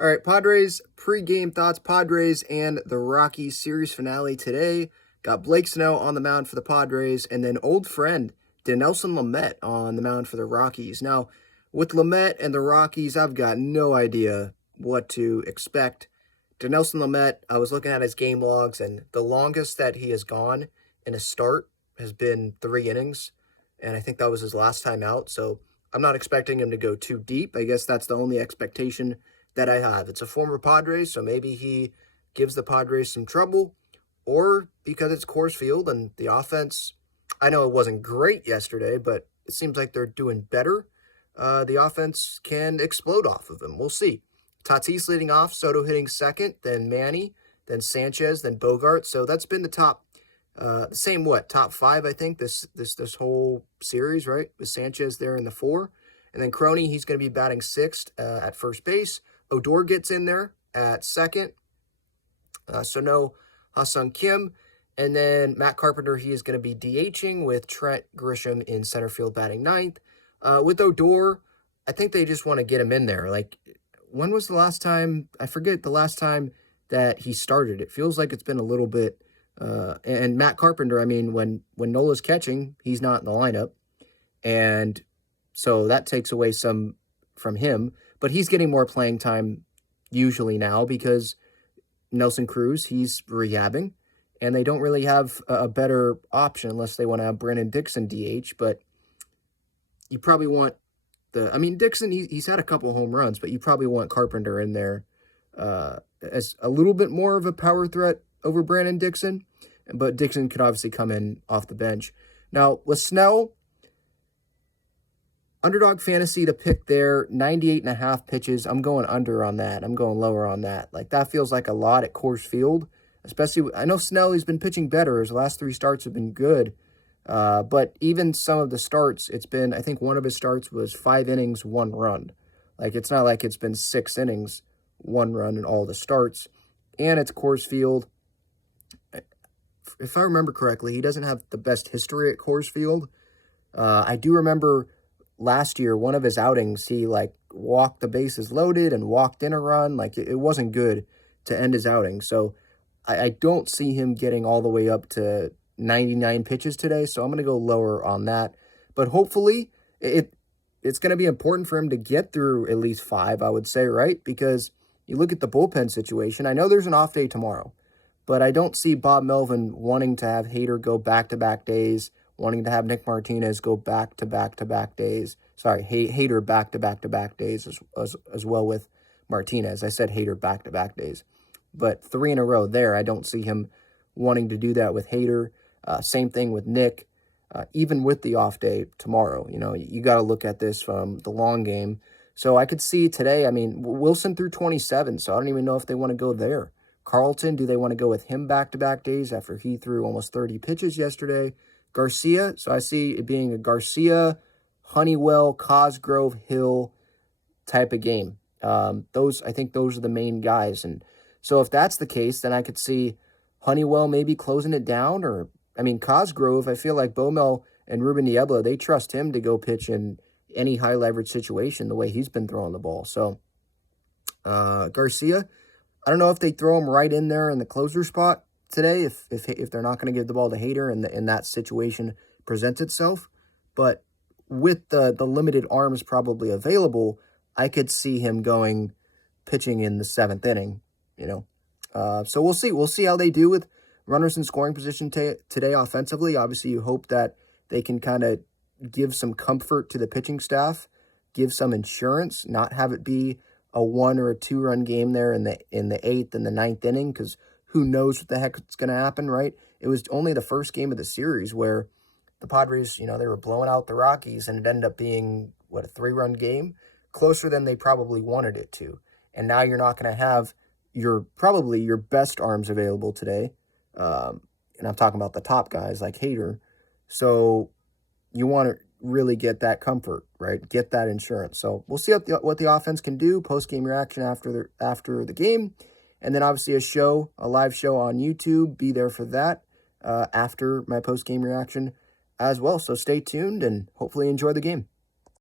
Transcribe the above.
All right, Padres pregame thoughts. Padres and the Rockies series finale today. Got Blake Snell on the mound for the Padres, and then old friend Dinelson Lamet on the mound for the Rockies. Now, with Lamet and the Rockies, I've got no idea what to expect. Dinelson Lamet, I was looking at his game logs, and the longest that he has gone in a start has been 3 innings, and I think that was his last time out. So I'm not expecting him to go too deep. I guess that's the only expectation that I have. It's a former Padres, so maybe he gives the Padres some trouble, or because it's Coors Field and the offense, I know it wasn't great yesterday, but it seems like they're doing better. The offense can explode off of him. We'll see. Tatis leading off, Soto hitting second, then Manny, then Sanchez, then Bogart. So that's been the top 5, I think, this whole series, right? With Sanchez there in the 4. And then Crony, he's going to be batting 6th at first base. Odor gets in there at 2nd. So no Ha-Sung Kim. And then Matt Carpenter, he is going to be DHing with Trent Grisham in center field batting 9th. With Odor, I think they just want to get him in there. Like, when was the last time? I forget the last time that he started. It feels like it's been a little bit. And Matt Carpenter, I mean, when Nola's catching, he's not in the lineup. And so that takes away some from him. But he's getting more playing time usually now because Nelson Cruz, he's rehabbing. And they don't really have a better option unless they want to have Brandon Dixon DH. But you probably want Dixon, he's had a couple home runs, but you probably want Carpenter in there as a little bit more of a power threat over Brandon Dixon. But Dixon could obviously come in off the bench. Now, with Snell, Underdog Fantasy to pick there, 98.5 pitches. I'm going under on that. I'm going lower on that. Like, that feels like a lot at Coors Field. Especially, I know Snell, he's been pitching better. His last 3 starts have been good. But even some of the starts, it's been, I think one of his starts was 5 innings, 1 run. Like, it's not like it's been 6 innings, 1 run in all the starts. And it's Coors Field. If I remember correctly, he doesn't have the best history at Coors Field. I do remember last year, one of his outings, he walked the bases loaded and walked in a run. Like, it wasn't good to end his outing. So I don't see him getting all the way up to 99 pitches today. So I'm going to go lower on that. But hopefully it's going to be important for him to get through at least 5, I would say, right? Because you look at the bullpen situation. I know there's an off day tomorrow, but I don't see Bob Melvin wanting to have Hader go back-to-back days, wanting to have Nick Martinez go back-to-back-to-back days. Sorry, Hader back-to-back-to-back days as well with Martinez. I said Hader back-to-back days. But 3 in a row there, I don't see him wanting to do that with Hader. Same thing with Nick. Even with the off day tomorrow, you got to look at this from the long game. So I could see today, I mean, Wilson threw 27, so I don't even know if they want to go there. Carlton, do they want to go with him back-to-back days after he threw almost 30 pitches yesterday? Garcia, so I see it being a Garcia, Honeywell, Cosgrove, Hill type of game. I think those are the main guys. And so if that's the case, then I could see Honeywell maybe closing it down. Or, I mean, Cosgrove, I feel like Bomel and Ruben Niebla, they trust him to go pitch in any high-leverage situation the way he's been throwing the ball. So Garcia, I don't know if they throw him right in there in the closer spot today, if they're not going to give the ball to Hader and that situation presents itself. But with the limited arms probably available, I could see him pitching in the 7th inning, So we'll see. We'll see how they do with runners in scoring position today offensively. Obviously, you hope that they can kind of give some comfort to the pitching staff, give some insurance, not have it be a 1 or a 2-run game there in the 8th and the 9th inning, because who knows what the heck is going to happen, right? It was only the first game of the series where the Padres, they were blowing out the Rockies, and it ended up being, a 3-run game? Closer than they probably wanted it to. And now you're not going to have probably your best arms available today. And I'm talking about the top guys like Hader. So you want to really get that comfort, right? Get that insurance. So we'll see what the offense can do, post-game reaction after the game. And then obviously a live show on YouTube. Be there for that after my post-game reaction as well. So stay tuned and hopefully enjoy the game.